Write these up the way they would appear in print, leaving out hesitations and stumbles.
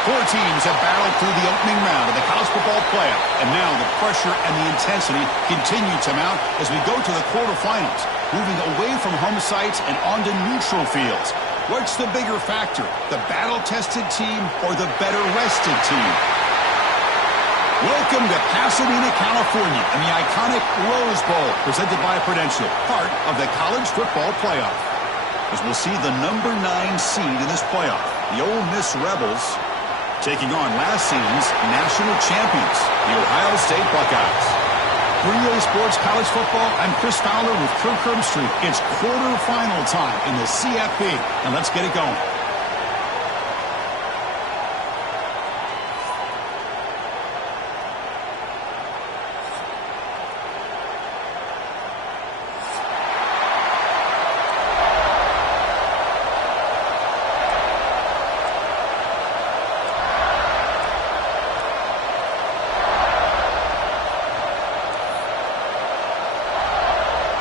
Four teams have battled through the opening round of the college football playoff, and now the pressure and the intensity continue to mount as we go to the quarterfinals, moving away from home sites and onto neutral fields. What's the bigger factor, the battle-tested team or the better-rested team? Welcome to Pasadena, California, and the iconic Rose Bowl, presented by Prudential, part of the college football playoff. As we'll see the number 9 seed in this playoff, the Ole Miss Rebels, taking on last season's national champions, the Ohio State Buckeyes. For EA Sports College Football, I'm Chris Fowler with Kirk Herbstreit. It's quarterfinal time in the CFP, and let's get it going.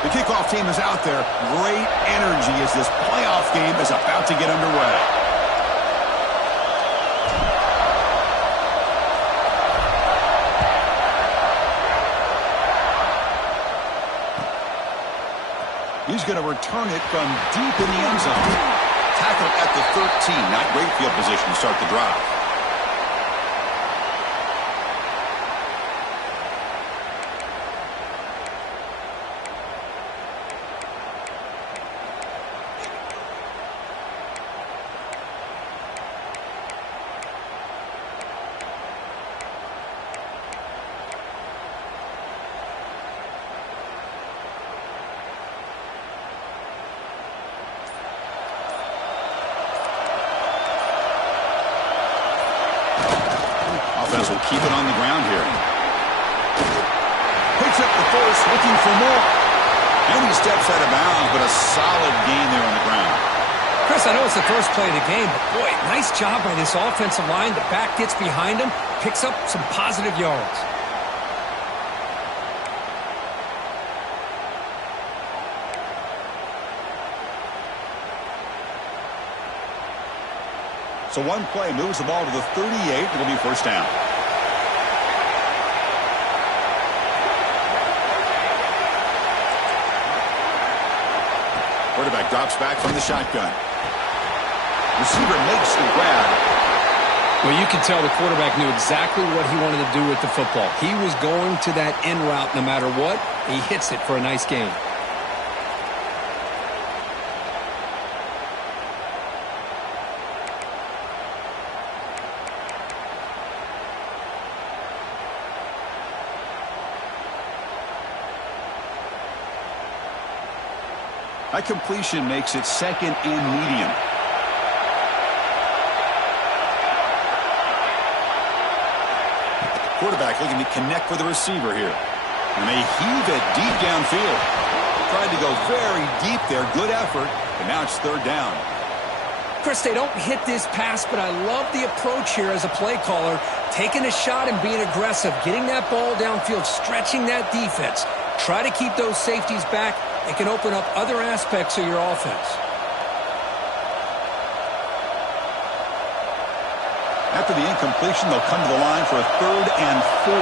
The kickoff team is out there. Great energy as this playoff game is about to get underway. He's going to return it from deep in the end zone. Tackled at the 13. Not great field position to start the drive. Offense will keep it on the ground here. Picks up the first, looking for more. And he steps out of bounds, but a solid gain there on the ground. Chris, I know it's the first play of the game, but boy, nice job by this offensive line. The back gets behind him, picks up some positive yards. So one play moves the ball to the 38. It'll be first down. Quarterback drops back from the shotgun. Receiver makes the grab. Well, you can tell the quarterback knew exactly what he wanted to do with the football. He was going to that end route no matter what. He hits it for a nice gain. That completion makes it second and medium. Quarterback looking to connect with the receiver here. And they heave it deep downfield. Tried to go very deep there. Good effort. And now it's third down. Chris, they don't hit this pass, but I love the approach here as a play caller. Taking a shot and being aggressive. Getting that ball downfield. Stretching that defense. Try to keep those safeties back. It can open up other aspects of your offense. After the incompletion, they'll come to the line for a 3rd and 4.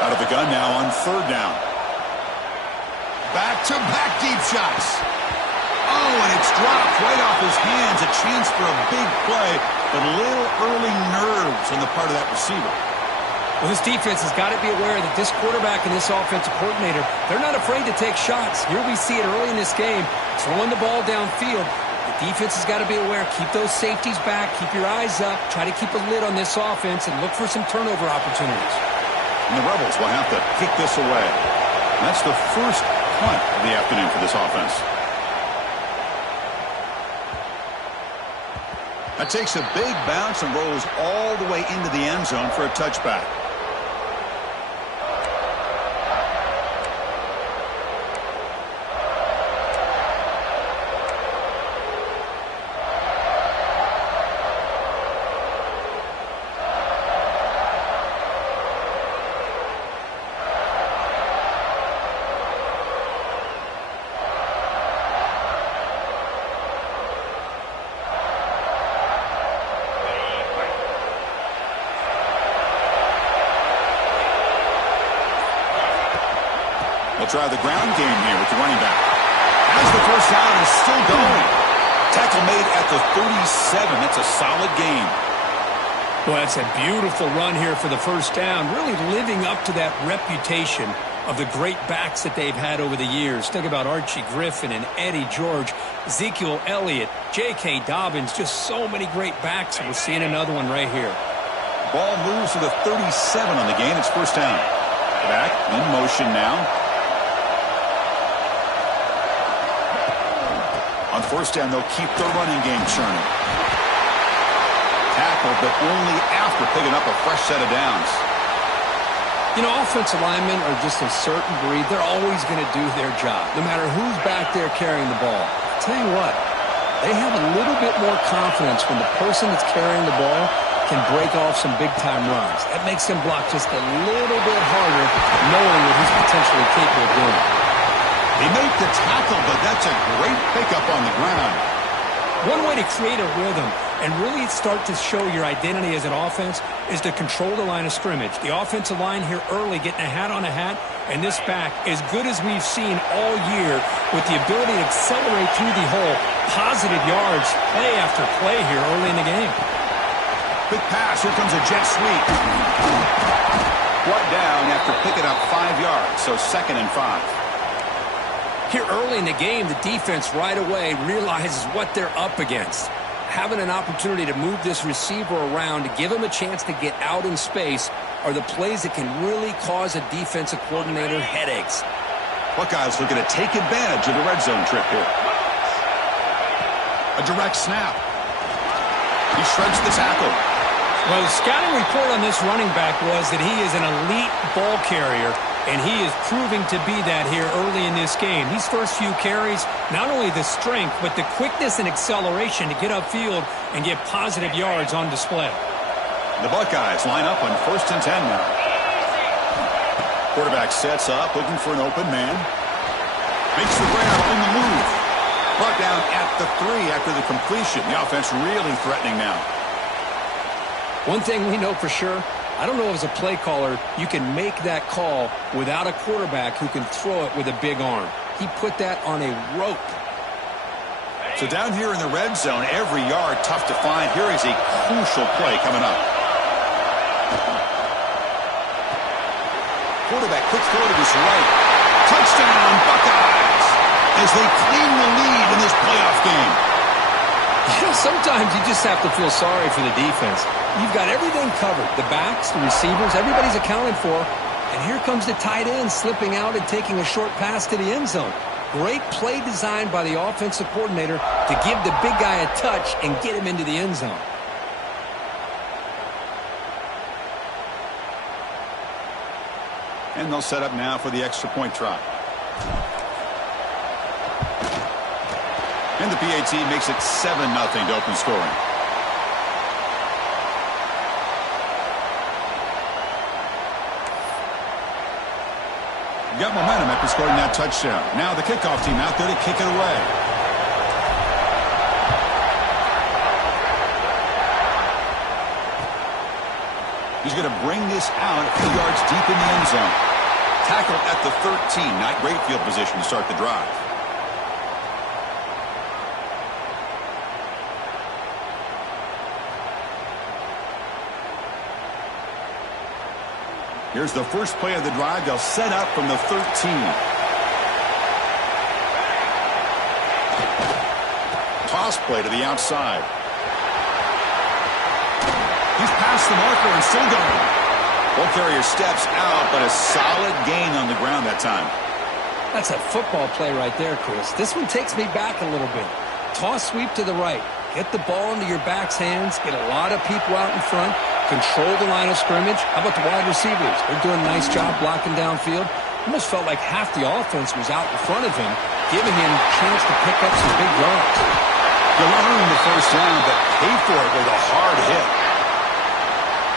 Out of the gun now on 3rd down. Back-to-back deep shots. Oh, and it's dropped right off his hands. A chance for a big play, but a little early nerves on the part of that receiver. Well, this defense has got to be aware that this quarterback and this offensive coordinator, they're not afraid to take shots. Here we see it early in this game, throwing the ball downfield. The defense has got to be aware. Keep those safeties back. Keep your eyes up. Try to keep a lid on this offense and look for some turnover opportunities. And the Rebels will have to kick this away. And that's the first punt of the afternoon for this offense. That takes a big bounce and rolls all the way into the end zone for a touchback. They'll try the ground game here with the running back. As the first down is still going. Tackle made at the 37. That's a solid gain. Well, that's a beautiful run here for the first down, really living up to that reputation of the great backs that they've had over the years. Think about Archie Griffin and Eddie George, Ezekiel Elliott, J.K. Dobbins, just so many great backs, and we're seeing another one right here. Ball moves to the 37 on the gain. It's first down. Back in motion now. On first down, they'll keep the running game churning. Tackle, but only after picking up a fresh set of downs. You know, offensive linemen are just a certain breed. They're always going to do their job, no matter who's back there carrying the ball. I'll tell you what, they have a little bit more confidence when the person that's carrying the ball can break off some big-time runs. That makes them block just a little bit harder, knowing what he's potentially capable of doing. They make the tackle, but that's a great pickup on the ground. One way to create a rhythm and really start to show your identity as an offense is to control the line of scrimmage. The offensive line here early getting a hat on a hat, and this back, as good as we've seen all year, with the ability to accelerate through the hole, positive yards, play after play here early in the game. Big pass. Here comes a jet sweep. Brought down after picking up 5 yards, so 2nd and 5. Here early in the game, the defense right away realizes what they're up against. Having an opportunity to move this receiver around to give him a chance to get out in space are the plays that can really cause a defensive coordinator headaches. Buckeyes looking to take advantage of the red zone trip here. A direct snap. He shreds the tackle. Well, the scouting report on this running back was that he is an elite ball carrier, and he is proving to be that here early in this game. These first few carries, not only the strength, but the quickness and acceleration to get upfield and get positive yards on display. The Buckeyes line up on 1st and 10 now. Quarterback sets up, looking for an open man. Makes the grab on the move. Brought down at the 3 after the completion. The offense really threatening now. One thing we know for sure, I don't know as a play caller, you can make that call without a quarterback who can throw it with a big arm. He put that on a rope. So down here in the red zone, every yard tough to find. Here is a crucial play coming up. Quarterback quick throw to his right. Touchdown, Buckeyes, as they claim the lead in this playoff game. You know, sometimes you just have to feel sorry for the defense. You've got everything covered. The backs, the receivers, everybody's accounted for. And here comes the tight end slipping out and taking a short pass to the end zone. Great play design by the offensive coordinator to give the big guy a touch and get him into the end zone. And they'll set up now for the extra point try. And the PAT makes it 7-0 to open scoring. Got momentum after scoring that touchdown. Now the kickoff team out there to kick it away. He's going to bring this out a few yards deep in the end zone. Tackled at the 13. Not great field position to start the drive. Here's the first play of the drive. They'll set up from the 13. Toss play to the outside. He's past the marker and still going. Ball carrier steps out, but a solid gain on the ground that time. That's a football play right there, Chris. This one takes me back a little bit. Toss sweep to the right. Get the ball into your back's hands. Get a lot of people out in front. Control the line of scrimmage. How about the wide receivers? They're doing a nice job blocking downfield. Almost felt like half the offense was out in front of him, giving him a chance to pick up some big yards. You'll earn the first down, but pay for it with a hard hit.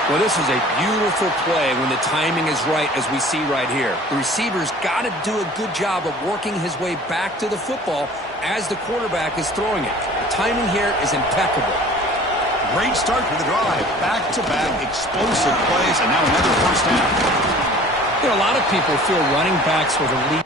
Well, this is a beautiful play when the timing is right, as we see right here. The receiver's got to do a good job of working his way back to the football as the quarterback is throwing it. The timing here is impeccable. Great start for the drive. Back-to-back explosive plays, and now another first down. You know, a lot of people feel running backs with elite.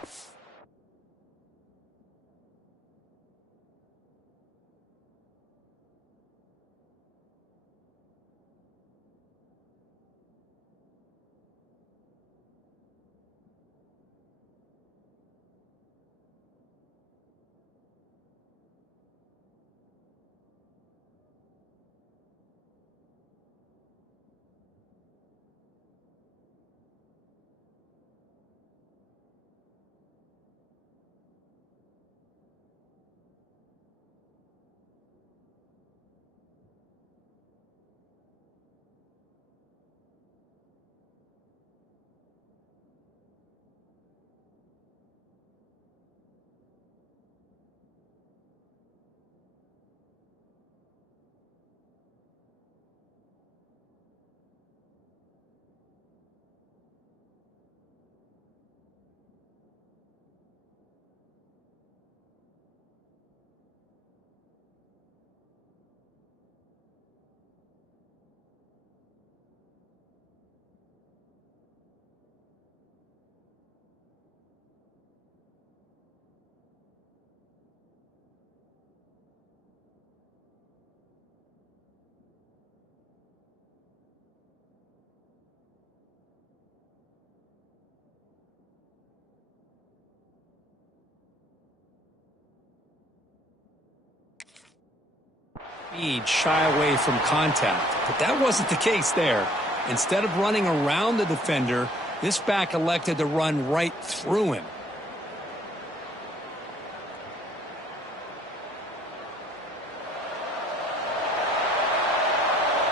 Shy away from contact, but that wasn't the case there. Instead of running around the defender, this back elected to run right through him.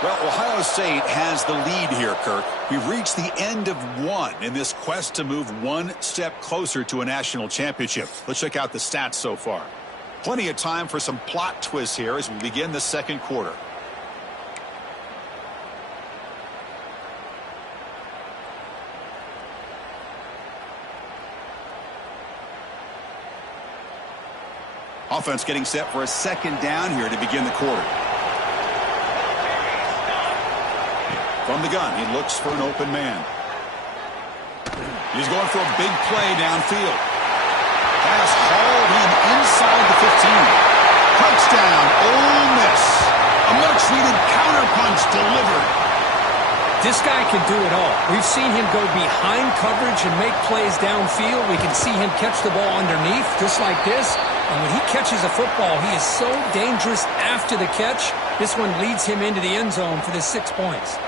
Well, Ohio State has the lead here, Kirk. We've reached the end of one in this quest to move one step closer to a national championship. Let's check out the stats so far. Plenty of time for some plot twists here as we begin the second quarter. Offense getting set for a second down here to begin the quarter. From the gun, he looks for an open man. He's going for a big play downfield. Pass hauled in inside the 15. Touchdown, Ole Miss. A much-needed counterpunch delivered. This guy can do it all. We've seen him go behind coverage and make plays downfield. We can see him catch the ball underneath, just like this. And when he catches a football, he is so dangerous after the catch. This one leads him into the end zone for the 6 points.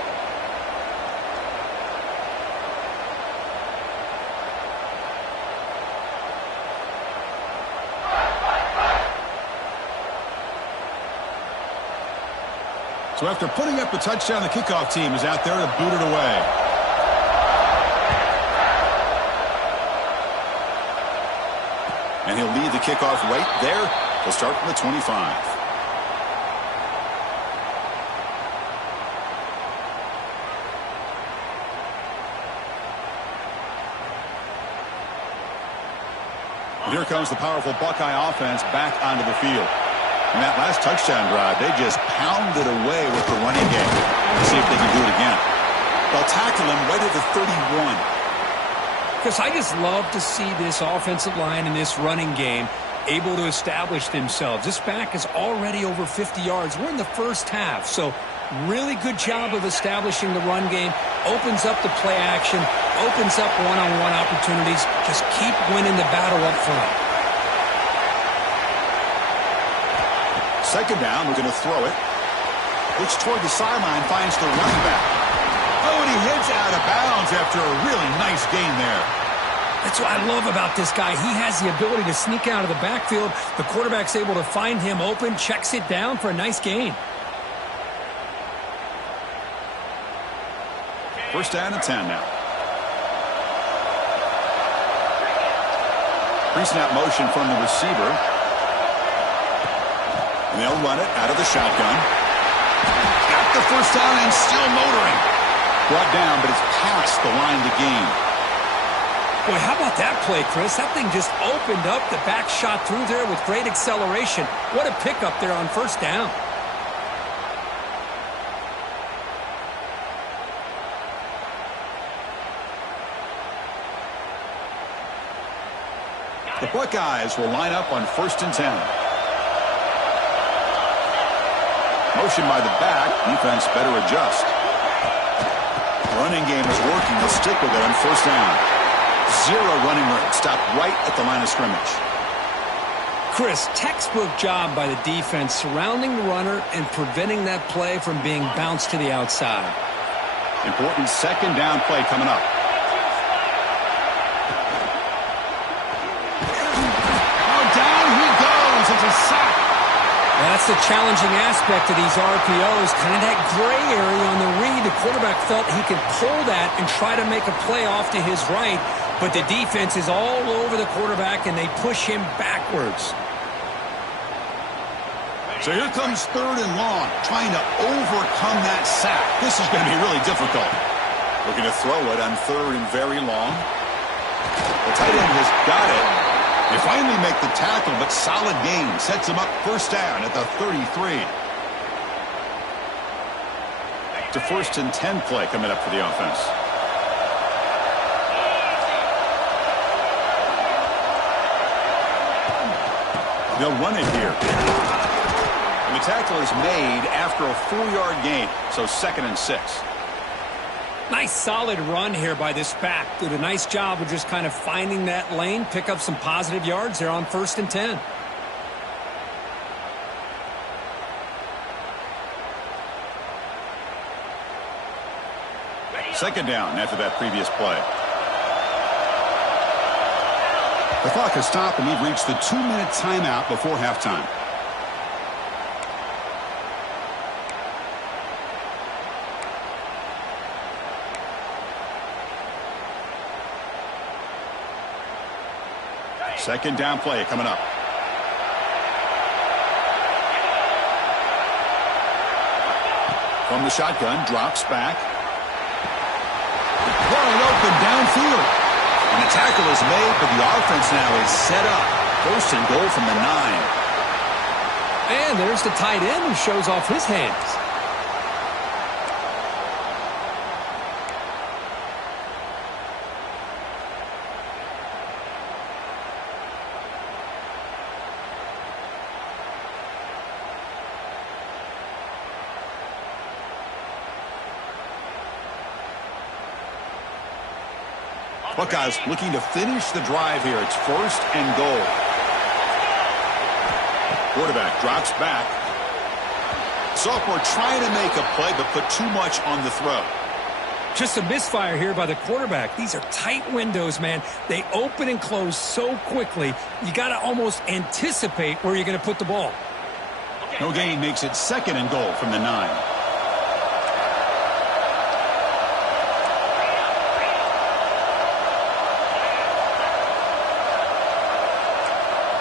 So after putting up the touchdown, the kickoff team is out there to boot it away. And he'll lead the kickoff right there. He'll start from the 25. And here comes the powerful Buckeye offense back onto the field. In that last touchdown drive, they just pounded away with the running game. Let's see if they can do it again. They'll tackle him right at the 31. Because I just love to see this offensive line and this running game able to establish themselves. This back is already over 50 yards. We're in the first half, so really good job of establishing the run game. Opens up the play action, opens up one-on-one opportunities. Just keep winning the battle up front. Second down, we're going to throw it. Looks toward the sideline, finds the running back. Oh, and he heads out of bounds after a really nice gain there. That's what I love about this guy. He has the ability to sneak out of the backfield. The quarterback's able to find him open, checks it down for a nice gain. First down and 10 now. Pre-snap motion from the receiver. And they'll run it out of the shotgun. Got the first down and still motoring. Brought down, but it's past the line to gain. Boy, how about that play, Chris? That thing just opened up. The back shot through there with great acceleration. What a pickup there on first down. The Buckeyes will line up on 1st and 10. Motion by the back. Defense better adjust. Running game is working. They'll stick with it on 1st down. 0 running room. Stopped right at the line of scrimmage. Chris, textbook job by the defense surrounding the runner and preventing that play from being bounced to the outside. Important 2nd down play coming up. Oh, down he goes. It's a sack. That's the challenging aspect of these RPOs. Kind of that gray area on the read. The quarterback felt he could pull that and try to make a play off to his right, but the defense is all over the quarterback and they push him backwards. So here comes 3rd and long, trying to overcome that sack. This is going to be really difficult. Looking to throw it on 3rd and very long. The tight end has got it. They finally make the tackle, but solid gain. Sets him up 1st down at the 33. It's a 1st and 10 play coming up for the offense. They'll run it here. And the tackle is made after a 4-yard gain, so 2nd and 6. Nice solid run here by this back. Did a nice job of just kind of finding that lane, pick up some positive yards there on 1st and 10. Second down after that previous play. The clock has stopped and we've reached the 2-minute timeout before halftime. Second down play coming up. From the shotgun, drops back. Wide open downfield. And the tackle is made, but the offense now is set up. 1st and goal from the 9. And there's the tight end who shows off his hands. Buckeyes looking to finish the drive here. It's 1st and goal. Quarterback drops back. Sophomore trying to make a play, but put too much on the throw. Just a misfire here by the quarterback. These are tight windows, man. They open and close so quickly. You got to almost anticipate where you're going to put the ball. No gain makes it 2nd and goal from the 9.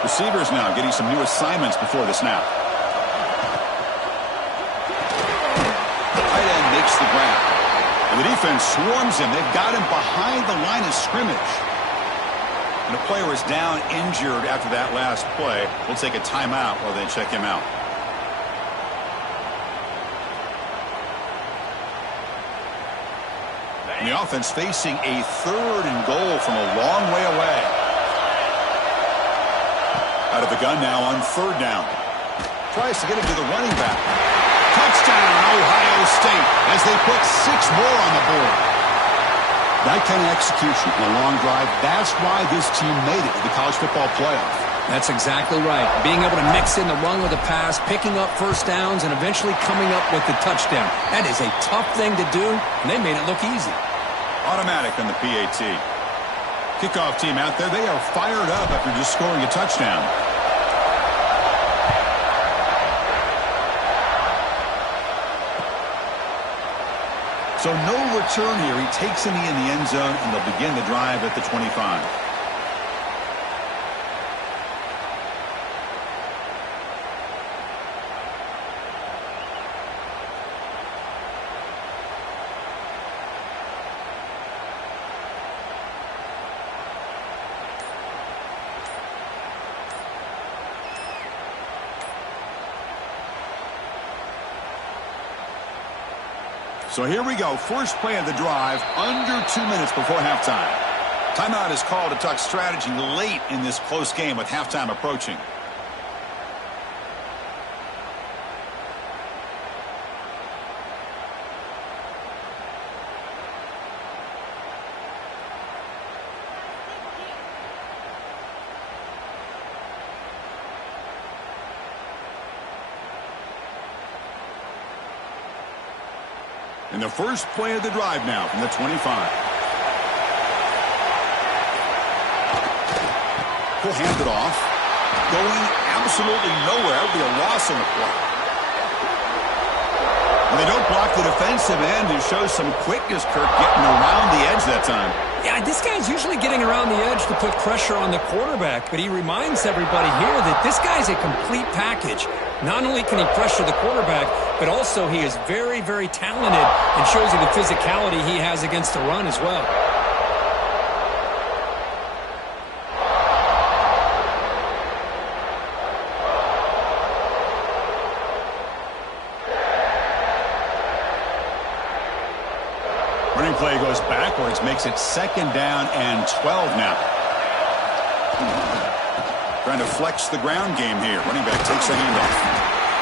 Receivers now getting some new assignments before the snap. The tight end makes the grab. And the defense swarms him. They've got him behind the line of scrimmage. And the player is down injured after that last play. We'll take a timeout while they check him out. And the offense facing a 3rd and goal from a long way away. Out of the gun now on 3rd down. Tries to get it to the running back. Touchdown, Ohio State, as they put 6 more on the board. That kind of execution in a long drive, that's why this team made it to the college football playoff. That's exactly right. Being able to mix in the run with the pass, picking up 1st downs, and eventually coming up with the touchdown. That is a tough thing to do, and they made it look easy. Automatic on the PAT. Kickoff team out there, they are fired up after just scoring a touchdown. So no return here. He takes him in the end zone, and they'll begin the drive at the 25. So here we go. First play of the drive, under 2 minutes before halftime. Timeout is called to talk strategy late in this close game with halftime approaching. And the first play of the drive now from the 25. He'll hand it off. Going absolutely nowhere. It'll be a loss on the play. And they don't block the defensive end, who shows some quickness, Kirk, getting around the edge that time. Yeah, this guy's usually getting around the edge to put pressure on the quarterback, but he reminds everybody here that this guy's a complete package. Not only can he pressure the quarterback, but also he is very, very talented and shows you the physicality he has against the run as well. Running play goes backwards, makes it 2nd down and 12 now. Trying to flex the ground game here. Running back takes a handoff.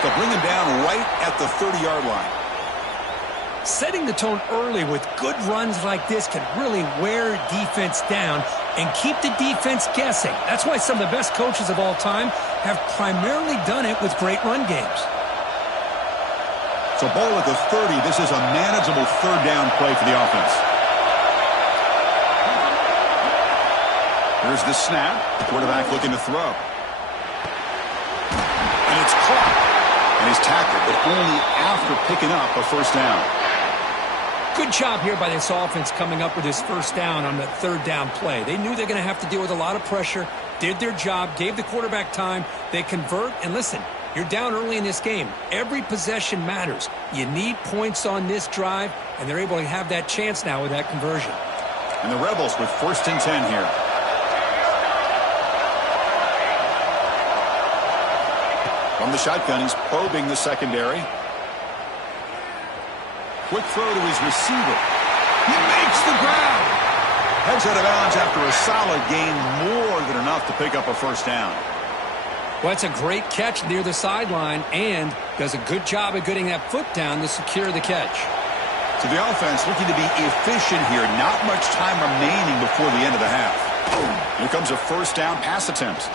They'll bring him down right at the 30-yard line. Setting the tone early with good runs like this can really wear defense down and keep the defense guessing. That's why some of the best coaches of all time have primarily done it with great run games. So ball at the 30. This is a manageable 3rd down play for the offense. Here's the snap. Quarterback looking to throw. And it's caught. And he's tackled, but only after picking up a 1st down. Good job here by this offense coming up with his 1st down on the 3rd down play. They knew they're going to have to deal with a lot of pressure, did their job, gave the quarterback time. They convert, and listen, you're down early in this game. Every possession matters. You need points on this drive, and they're able to have that chance now with that conversion. And the Rebels with 1st and 10 here. From the shotgun, he's probing the secondary. Quick throw to his receiver. He makes the grab. Heads out of bounds after a solid gain, more than enough to pick up a 1st down. Well, it's a great catch near the sideline and does a good job of getting that foot down to secure the catch. So the offense looking to be efficient here. Not much time remaining before the end of the half. Here comes a 1st down pass attempt.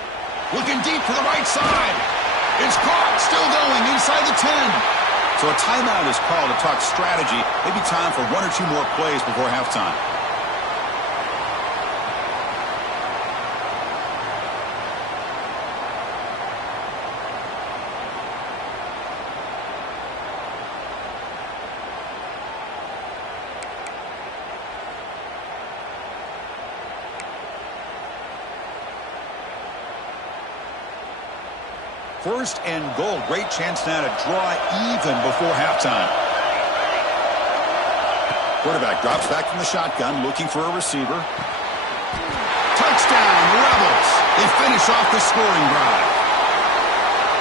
Looking deep to the right side. It's caught. Still going inside the 10. So a timeout is called to talk strategy. Maybe time for 1 or 2 more plays before halftime. First and goal. Great chance now to draw even before halftime. Quarterback drops back from the shotgun, looking for a receiver. Touchdown, Rebels. They finish off the scoring drive.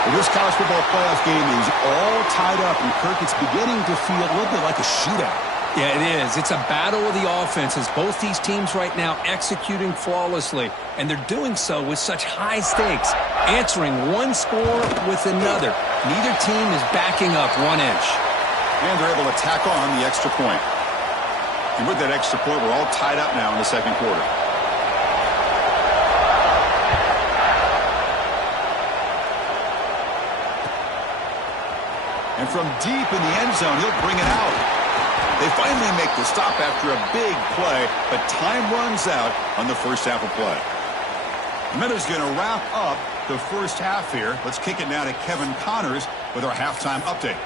Well, this college football playoff game is all tied up, and Kirk, it's beginning to feel a little bit like a shootout. Yeah, it is. It's a battle of the offenses. Both these teams right now executing flawlessly, and they're doing so with such high stakes, answering one score with another. Neither team is backing up 1 inch. And they're able to tack on the extra point. And with that extra point, we're all tied up now in the 2nd quarter. And from deep in the end zone, he'll bring it out. They finally make the stop after a big play, but time runs out on the 1st half of play. The Miners going to wrap up the 1st half here. Let's kick it now to Kevin Connors with our halftime update.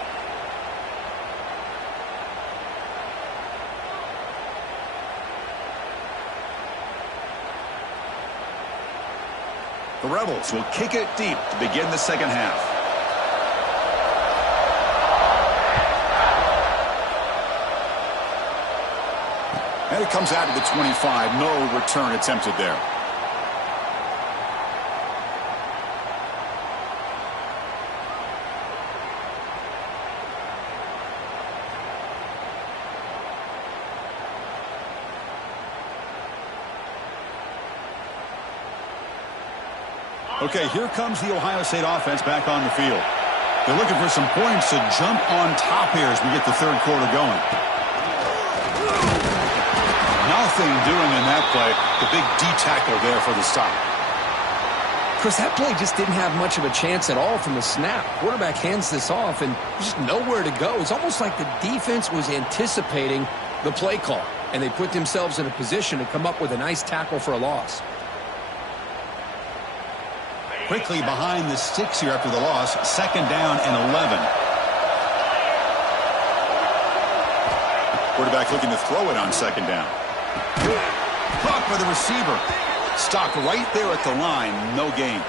The Rebels will kick it deep to begin the 2nd half. And it comes out to the 25. No return attempted there. Okay, here comes the Ohio State offense back on the field. They're looking for some points to jump on top here as we get the third quarter going. Nothing doing in that play. The big D tackle there for the stop. Chris, that play just didn't have much of a chance at all from the snap. Quarterback hands this off and just nowhere to go. It's almost like the defense was anticipating the play call, and they put themselves in a position to come up with a nice tackle for a loss. Quickly behind the sticks here after the loss. 2nd down and 11. Quarterback looking to throw it on 2nd down. Caught by the receiver. Stopped right there at the line. No gain.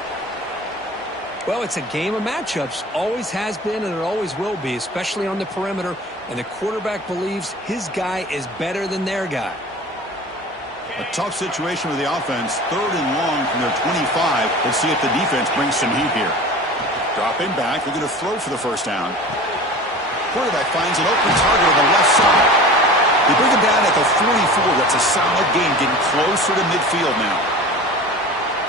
Well, it's a game of matchups. Always has been, and it always will be, especially on the perimeter. And the quarterback believes his guy is better than their guy. A tough situation with the offense. 3rd and long from their 25. Let's see if the defense brings some heat here. Dropping back. They're going to throw for the 1st down. Quarterback finds an open target on the left side. They bring him down at the 44. That's a solid gain, getting closer to midfield now.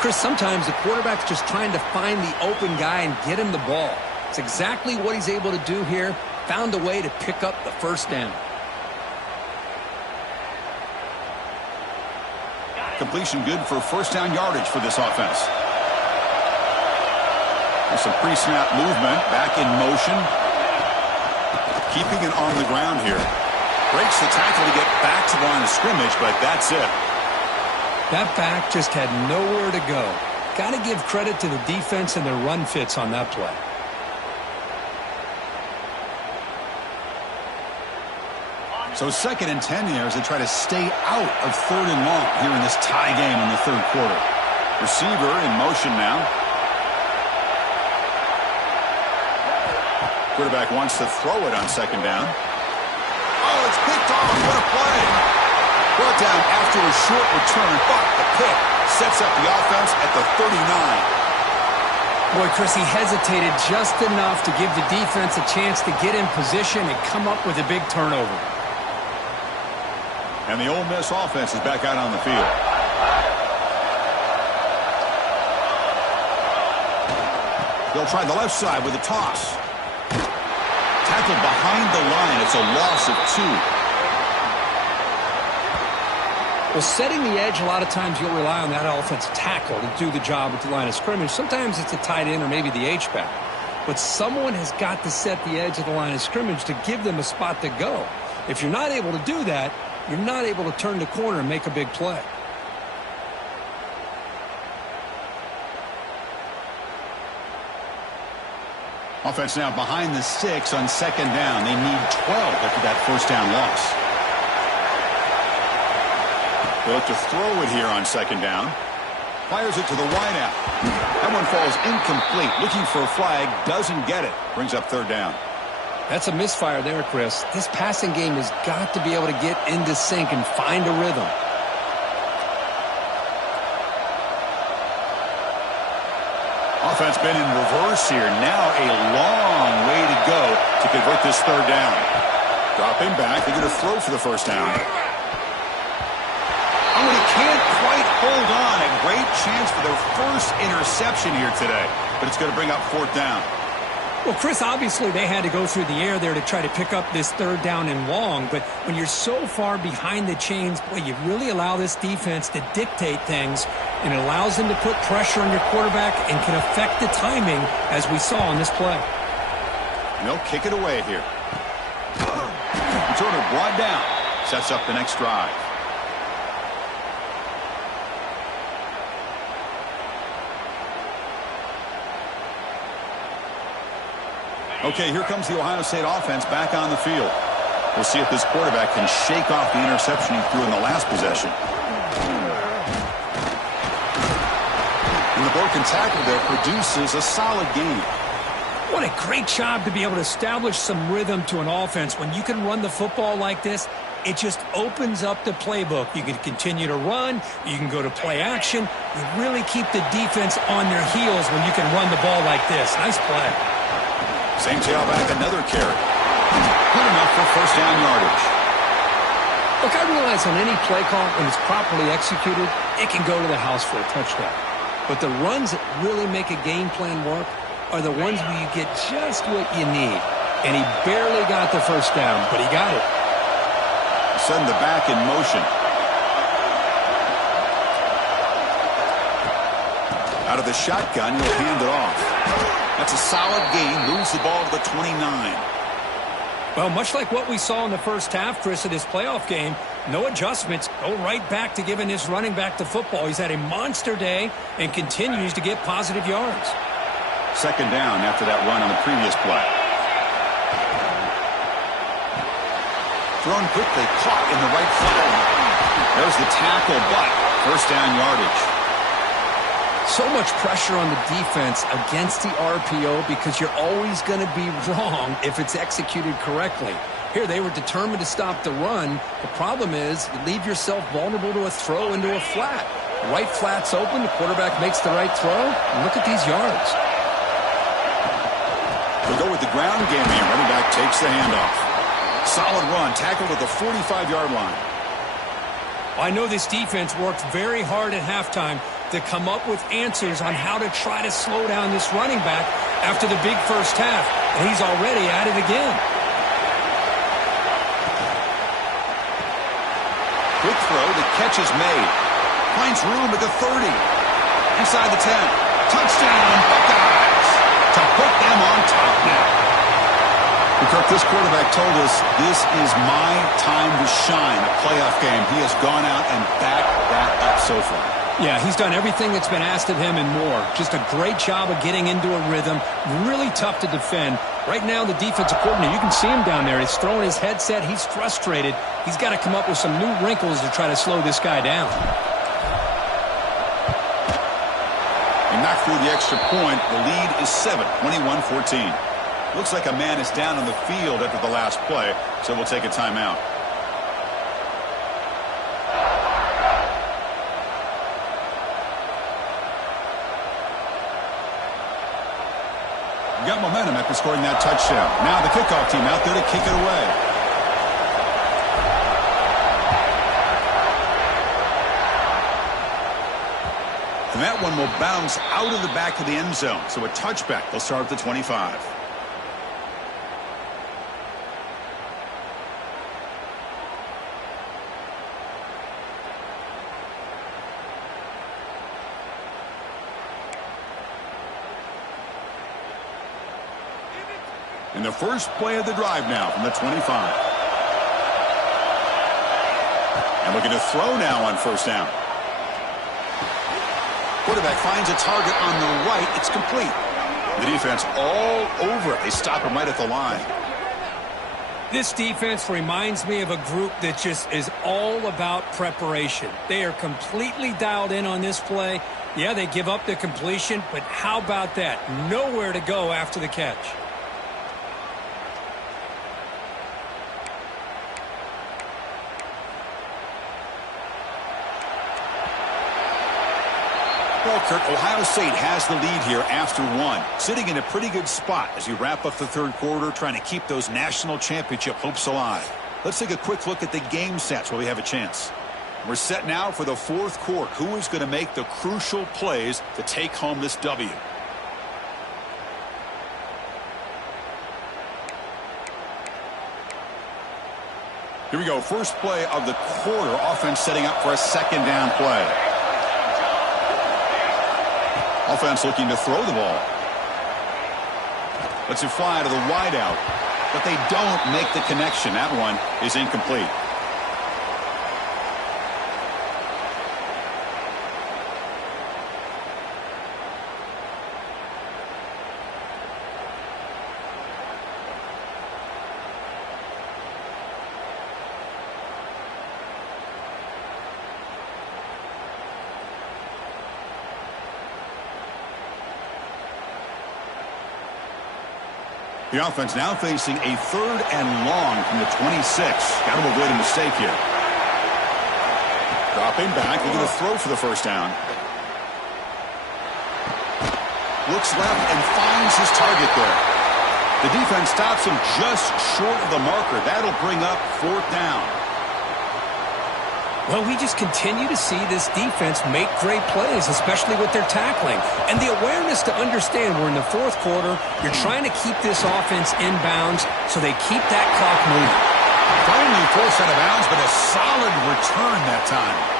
Chris, sometimes the quarterback's just trying to find the open guy and get him the ball. It's exactly what he's able to do here. Found a way to pick up the 1st down. Completion good for 1st down yardage for this offense. There's some pre-snap movement. Back in motion. Keeping it on the ground here. Breaks the tackle to get back to the line of scrimmage, but that's it. That back just had nowhere to go. Got to give credit to the defense and their run fits on that play. So 2nd and 10 here as they try to stay out of 3rd and long here in this tie game in the 3rd quarter. Receiver in motion now. Quarterback wants to throw it on 2nd down. Oh, it's picked off. What a play. Brought down after a short return, but the pick sets up the offense at the 39. Boy, Chris, he hesitated just enough to give the defense a chance to get in position and come up with a big turnover. And the Ole Miss offense is back out on the field. They'll try the left side with a toss. Tackled behind the line. It's a loss of 2. Well, setting the edge, a lot of times you'll rely on that offensive tackle to do the job at the line of scrimmage. Sometimes it's a tight end or maybe the H-back. But someone has got to set the edge of the line of scrimmage to give them a spot to go. If you're not able to do that, you're not able to turn the corner and make a big play. Offense now behind the sticks on 2nd down. They need 12 after that 1st down loss. They look to throw it here on 2nd down. Fires it to the wideout. That one falls incomplete. Looking for a flag. Doesn't get it. Brings up 3rd down. That's a misfire there, Chris. This passing game has got to be able to get into sync and find a rhythm. Offense been in reverse here. Now a long way to go to convert this 3rd down. Dropping back. They're going to throw for the 1st down. Oh, he can't quite hold on. A great chance for their first interception here today. But it's going to bring up 4th down. Well, Chris, obviously they had to go through the air there to try to pick up this 3rd down and long. But when you're so far behind the chains, boy, you really allow this defense to dictate things. And it allows them to put pressure on your quarterback and can affect the timing, as we saw on this play. And they'll kick it away here. Returner brought down. Sets up the next drive. Okay, here comes the Ohio State offense back on the field. We'll see if this quarterback can shake off the interception he threw in the last possession. And the broken tackle there produces a solid game. What a great job to be able to establish some rhythm to an offense. When you can run the football like this, it just opens up the playbook. You can continue to run. You can go to play action. You really keep the defense on their heels when you can run the ball like this. Nice play. Same tailback, another carry. Good enough for 1st down yardage. Look, I realize on any play call, when it's properly executed, it can go to the house for a touchdown. But the runs that really make a game plan work are the ones where you get just what you need. And he barely got the first down, but he got it. Send the back in motion. Out of the shotgun, he'll hand it off. That's a solid gain. Moves the ball to the 29. Well, much like what we saw in the first half, Chris, of this playoff game, no adjustments. Go right back to giving this running back the football. He's had a monster day and continues to get positive yards. Second down after that run on the previous play. Thrown quickly, caught in the right flat. There's the tackle, but first down yardage. So much pressure on the defense against the RPO because you're always going to be wrong if it's executed correctly. Here, they were determined to stop the run. The problem is you leave yourself vulnerable to a throw into a flat. Right flat's open. The quarterback makes the right throw. And look at these yards. They'll go with the ground game, and running back takes the handoff. Solid run, tackled at the 45-yard line. I know this defense worked very hard at halftime to come up with answers on how to try to slow down this running back after the big first half, and he's already at it again. Quick throw, the catch is made. Finds room at the 30. Inside the 10. Touchdown, Buckeyes! To put them on top now. Kirk, this quarterback told us this is my time to shine. A playoff game. He has gone out and backed that up so far. Yeah, he's done everything that's been asked of him and more. Just a great job of getting into a rhythm. Really tough to defend. Right now, the defensive coordinator, you can see him down there. He's throwing his headset. He's frustrated. He's got to come up with some new wrinkles to try to slow this guy down. And knocked through the extra point. The lead is 7, 21-14. Looks like a man is down on the field after the last play, so we'll take a timeout. Got momentum after scoring that touchdown. Now the kickoff team out there to kick it away. And that one will bounce out of the back of the end zone. So a touchback. They'll start at the 25. And the first play of the drive now from the 25. And looking to throw now on first down. Quarterback finds a target on the right. It's complete. The defense all over it. They stop him right at the line. This defense reminds me of a group that just is all about preparation. They are completely dialed in on this play. Yeah, they give up the completion, but how about that? Nowhere to go after the catch. Well, Kurt, Ohio State has the lead here after one. Sitting in a pretty good spot as you wrap up the third quarter, trying to keep those national championship hopes alive. Let's take a quick look at the game stats while we have a chance. We're set now for the fourth quarter. Who is going to make the crucial plays to take home this W? Here we go. First play of the quarter. Offense setting up for a second down play. Offense looking to throw the ball. Lets it fly to the wideout. But they don't make the connection. That one is incomplete. The offense now facing a third and long from the 26. Got to avoid a mistake here. Dropping back, looking to throw for the first down. Looks left and finds his target there. The defense stops him just short of the marker. That'll bring up fourth down. Well, we just continue to see this defense make great plays, especially with their tackling. And the awareness to understand we're in the fourth quarter, you're trying to keep this offense in bounds so they keep that clock moving. Finally forced out of bounds, but a solid return that time.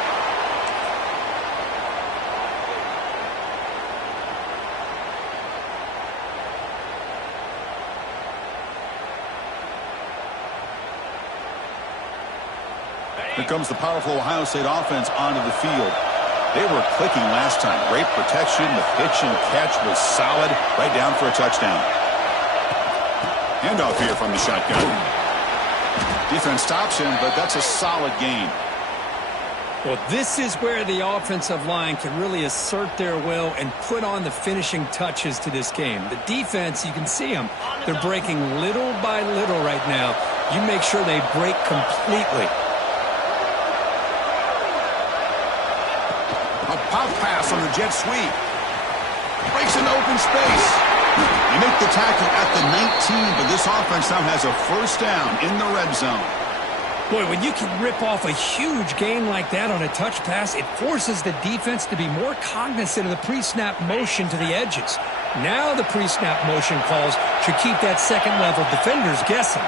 Here comes the powerful Ohio State offense onto the field. They were clicking last time. Great protection. The pitch and catch was solid. Right down for a touchdown. Handoff here from the shotgun. Defense stops him, but that's a solid gain. Well, this is where the offensive line can really assert their will and put on the finishing touches to this game. The defense, you can see them. They're breaking little by little right now. You make sure they break completely. A pop pass on the jet sweep. Breaks into open space. They make the tackle at the 19, but this offense now has a first down in the red zone. Boy, when you can rip off a huge gain like that on a touch pass, it forces the defense to be more cognizant of the pre-snap motion to the edges. Now the pre-snap motion calls should keep that second-level defenders guessing.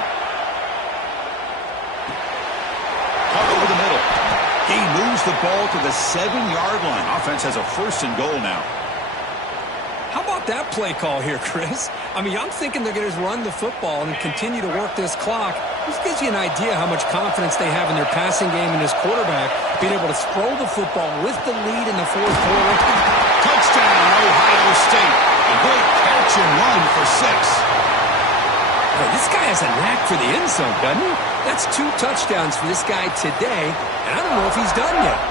Caught over the middle. He moves the ball to the 7-yard line. Offense has a first and goal now. How about that play call here, Chris? I mean, I'm thinking they're going to run the football and continue to work this clock. This gives you an idea how much confidence they have in their passing game and this quarterback being able to throw the football with the lead in the fourth quarter. Touchdown, Ohio State. A great catch and run for 6. Boy, this guy has a knack for the end zone, doesn't he? That's 2 touchdowns for this guy today, and I don't know if he's done yet.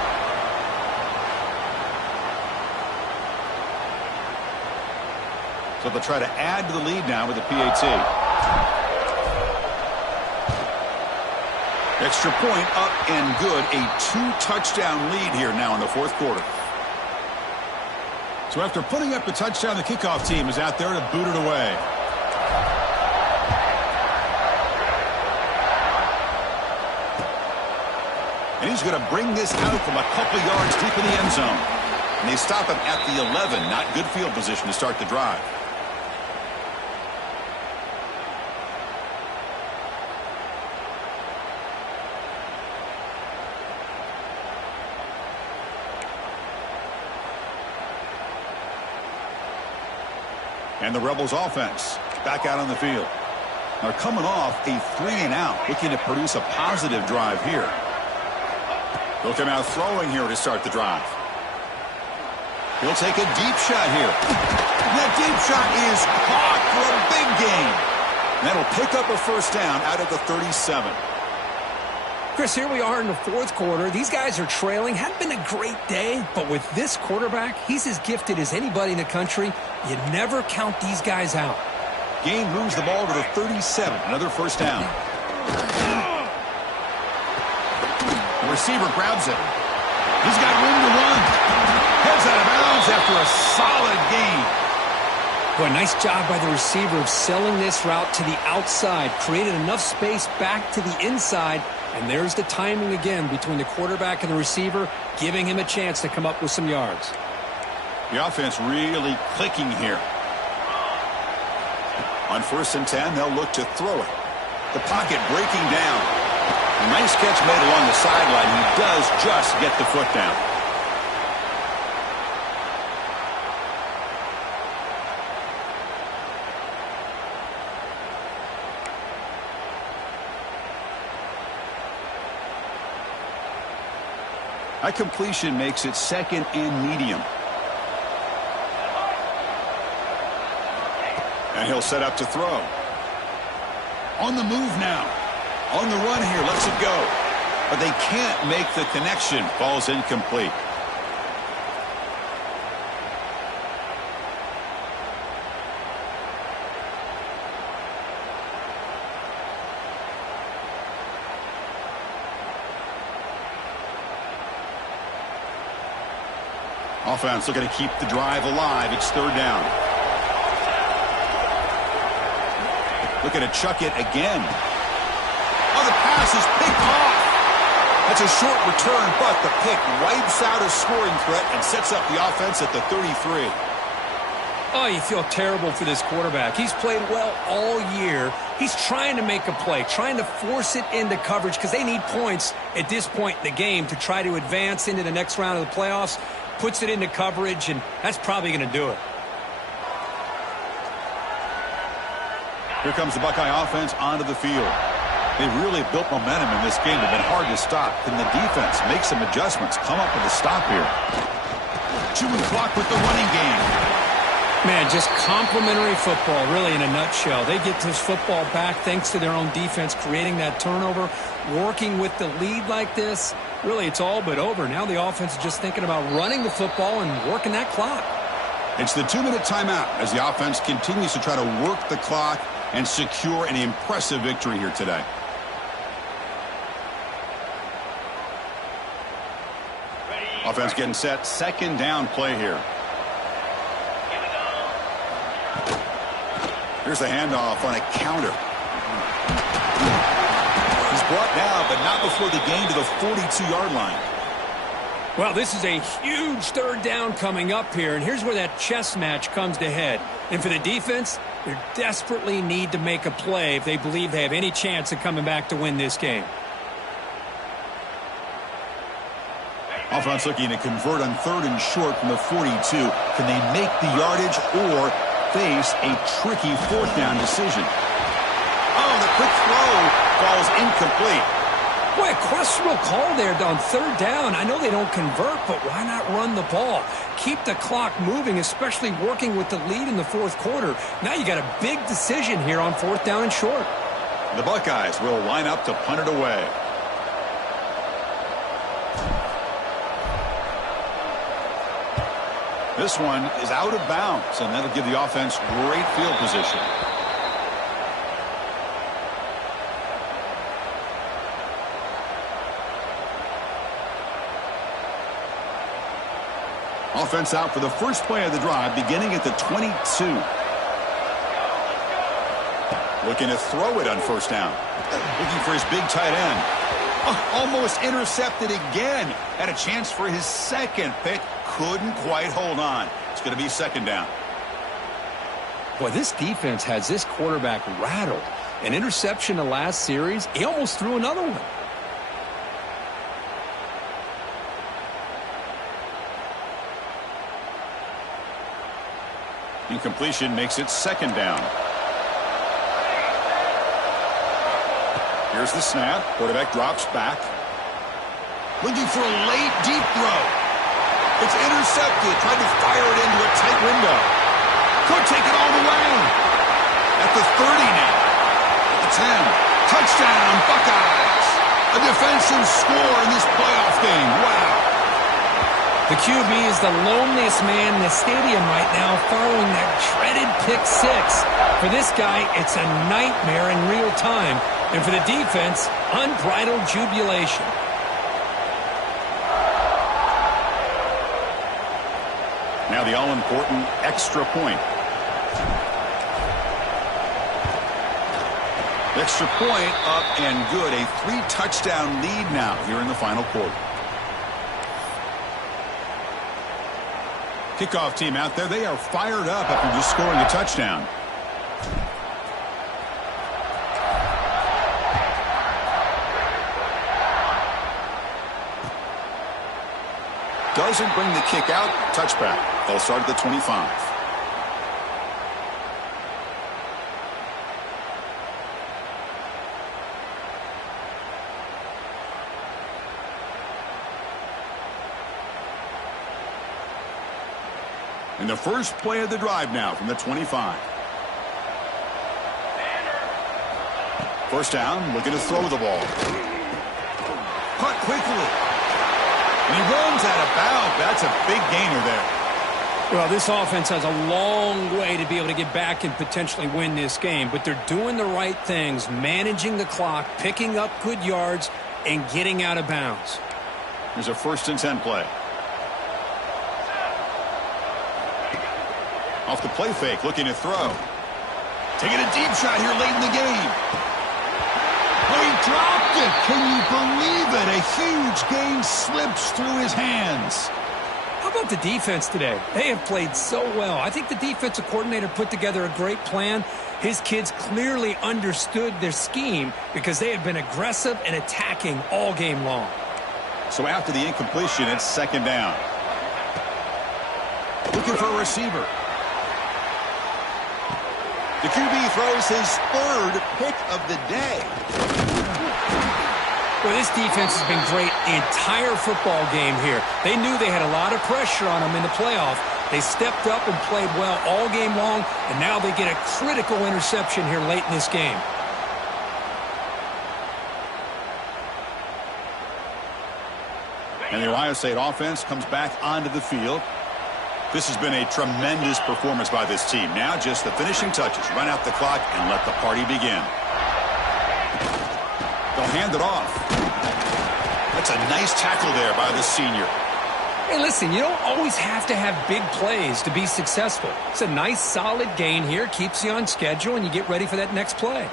So they'll try to add to the lead now with a PAT. Extra point up and good. A 2-touchdown lead here now in the fourth quarter. So after putting up the touchdown, the kickoff team is out there to boot it away. And he's going to bring this out from a couple yards deep in the end zone. And they stop him at the 11. Not good field position to start the drive. And the Rebels offense back out on the field. They're coming off a 3-and-out, looking to produce a positive drive here. They'll come out throwing here to start the drive. He'll take a deep shot here. That deep shot is caught for a big gain. That'll pick up a first down out of the 37. Chris, here we are in the fourth quarter. These guys are trailing. Hadn't been a great day, but with this quarterback, he's as gifted as anybody in the country. You never count these guys out. Gain moves the ball to the 37. Another first down. The receiver grabs it. He's got room to run. Heads out of bounds after a solid gain. Boy, nice job by the receiver of selling this route to the outside. Created enough space back to the inside. And there's the timing again between the quarterback and the receiver, giving him a chance to come up with some yards. The offense really clicking here. On 1st and 10, they'll look to throw it. The pocket breaking down. A nice catch made along the sideline. He does just get the foot down. That completion makes it 2nd and medium. And he'll set up to throw. On the move now. On the run here, lets it go. But they can't make the connection. Ball's incomplete. Offense looking to keep the drive alive. It's 3rd down. Looking to chuck it again. Oh, the pass is picked off. That's a short return, but the pick wipes out a scoring threat and sets up the offense at the 33. Oh, you feel terrible for this quarterback. He's played well all year. He's trying to make a play, trying to force it into coverage because they need points at this point in the game to try to advance into the next round of the playoffs. Puts it into coverage, and that's probably going to do it. Here comes the Buckeye offense onto the field. They've really built momentum in this game. They've been hard to stop. Can the defense make some adjustments, come up with a stop here? Chewing clock with the running game. Man, just complimentary football, really, in a nutshell. They get this football back thanks to their own defense, creating that turnover, working with the lead like this. Really, it's all but over. Now the offense is just thinking about running the football and working that clock. It's the 2-minute timeout as the offense continues to try to work the clock and secure an impressive victory here today. Offense getting set. Second down play here. Here's the handoff on a counter. He's brought down, but not before the gain to the 42-yard line. Well, this is a huge third down coming up here, and here's where that chess match comes to head. And for the defense, they desperately need to make a play if they believe they have any chance of coming back to win this game. Offense looking to convert on 3rd and short from the 42. Can they make the yardage or face a tricky 4th down decision? Oh, the quick throw falls incomplete. Boy, a questionable call there on 3rd down. I know they don't convert, but why not run the ball? Keep the clock moving, especially working with the lead in the 4th quarter. Now you got a big decision here on 4th down and short. The Buckeyes will line up to punt it away. This one is out of bounds, and that'll give the offense great field position. Offense out for the first play of the drive, beginning at the 22. Looking to throw it on 1st down. Looking for his big tight end. Oh, almost intercepted again. Had a chance for his 2nd pick. Couldn't quite hold on. It's going to be 2nd down. Boy, this defense has this quarterback rattled. An interception the last series. He almost threw another one. Incompletion makes it 2nd down. Here's the snap. Quarterback drops back. Looking for a late, deep throw. It's intercepted. Tried to fire it into a tight window. Could take it all the way. At the 30 now. At the 10. Touchdown, Buckeyes. A defensive score in this playoff game. Wow. The QB is the loneliest man in the stadium right now following that dreaded pick 6. For this guy, it's a nightmare in real time. And for the defense, unbridled jubilation. Now the all-important extra point. Extra point up and good. A 3-touchdown lead now here in the final quarter. Kickoff team out there. They are fired up after just scoring a touchdown. Doesn't bring the kick out. Touchback. They'll start at the 25. And the first play of the drive now from the 25. 1st down, looking to throw the ball. Caught quickly. And he runs out of bounds. That's a big gainer there. Well, this offense has a long way to be able to get back and potentially win this game, but they're doing the right things, managing the clock, picking up good yards, and getting out of bounds. Here's a 1st and 10 play. Off the play fake, looking to throw. Taking a deep shot here late in the game. Oh, he dropped it. Can you believe it? A huge gain slips through his hands. How about the defense today? They have played so well. I think the defensive coordinator put together a great plan. His kids clearly understood their scheme because they have been aggressive and attacking all game long. So after the incompletion, it's second down. Looking for a receiver. The QB throws his third pick of the day. Well, this defense has been great the entire football game here. They knew they had a lot of pressure on them in the playoff. They stepped up and played well all game long, and now they get a critical interception here late in this game. And the Ohio State offense comes back onto the field. This has been a tremendous performance by this team. Now just the finishing touches. Run out the clock and let the party begin. They'll hand it off. That's a nice tackle there by the senior. Hey, listen, you don't always have to have big plays to be successful. It's a nice, solid gain here. Keeps you on schedule, and you get ready for that next play.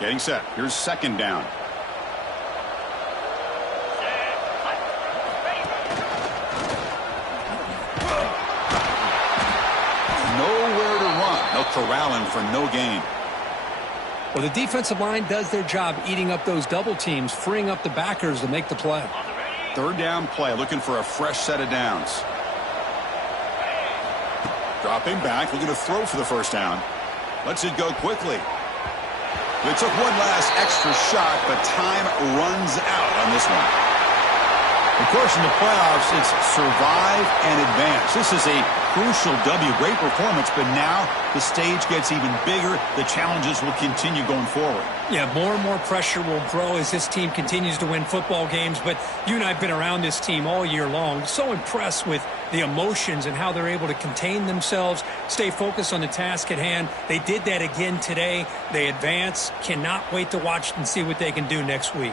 Getting set. Here's second down. Nowhere to run. They'll corral him for no gain. Well, the defensive line does their job eating up those double teams, freeing up the backers to make the play. Third down play, looking for a fresh set of downs. Dropping back, looking to throw for the first down. Lets it go quickly. They took one last extra shot, but time runs out on this one. Of course, in the playoffs, it's survive and advance. This is a crucial W. Great performance, but now the stage gets even bigger. The challenges will continue going forward. Yeah, more and more pressure will grow as this team continues to win football games, but you and I have been around this team all year long. So impressed with the emotions and how they're able to contain themselves, stay focused on the task at hand. They did that again today. They advance. Cannot wait to watch and see what they can do next week.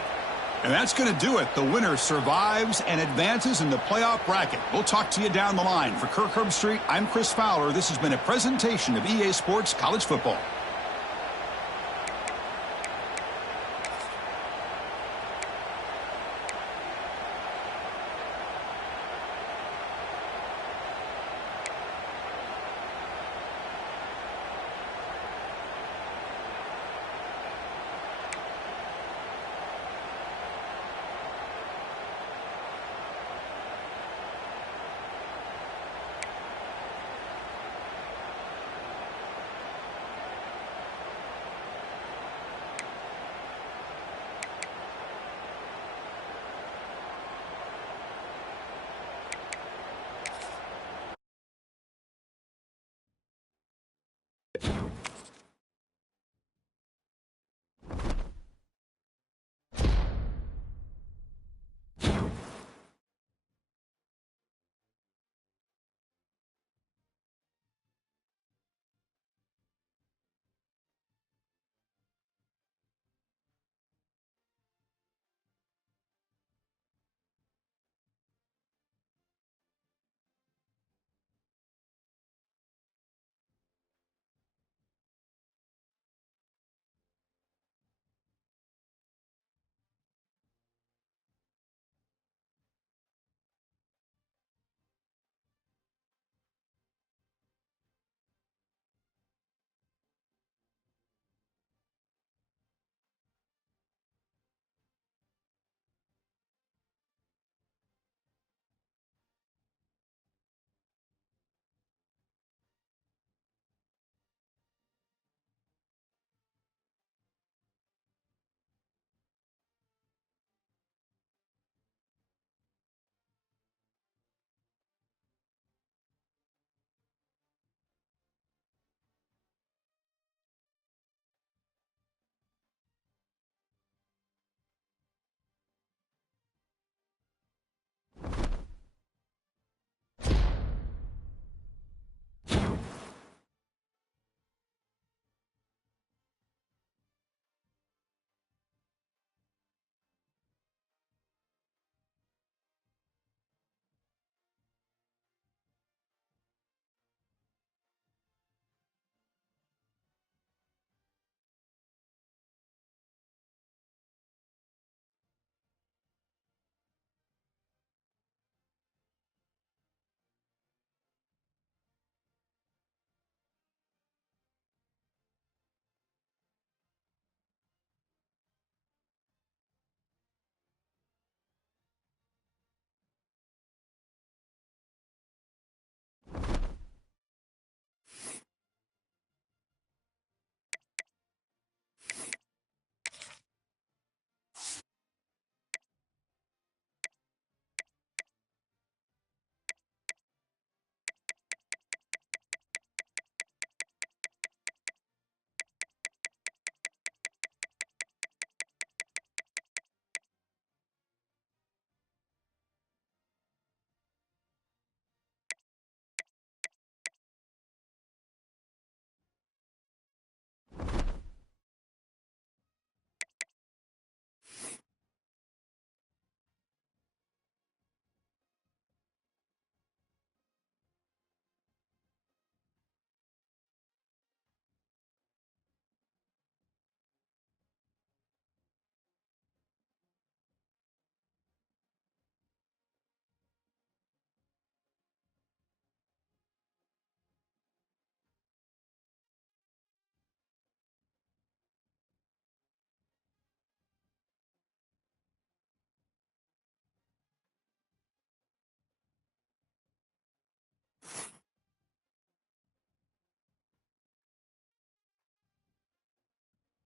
And that's going to do it. The winner survives and advances in the playoff bracket. We'll talk to you down the line. For Kirk Herbstreit, I'm Chris Fowler. This has been a presentation of EA Sports College Football.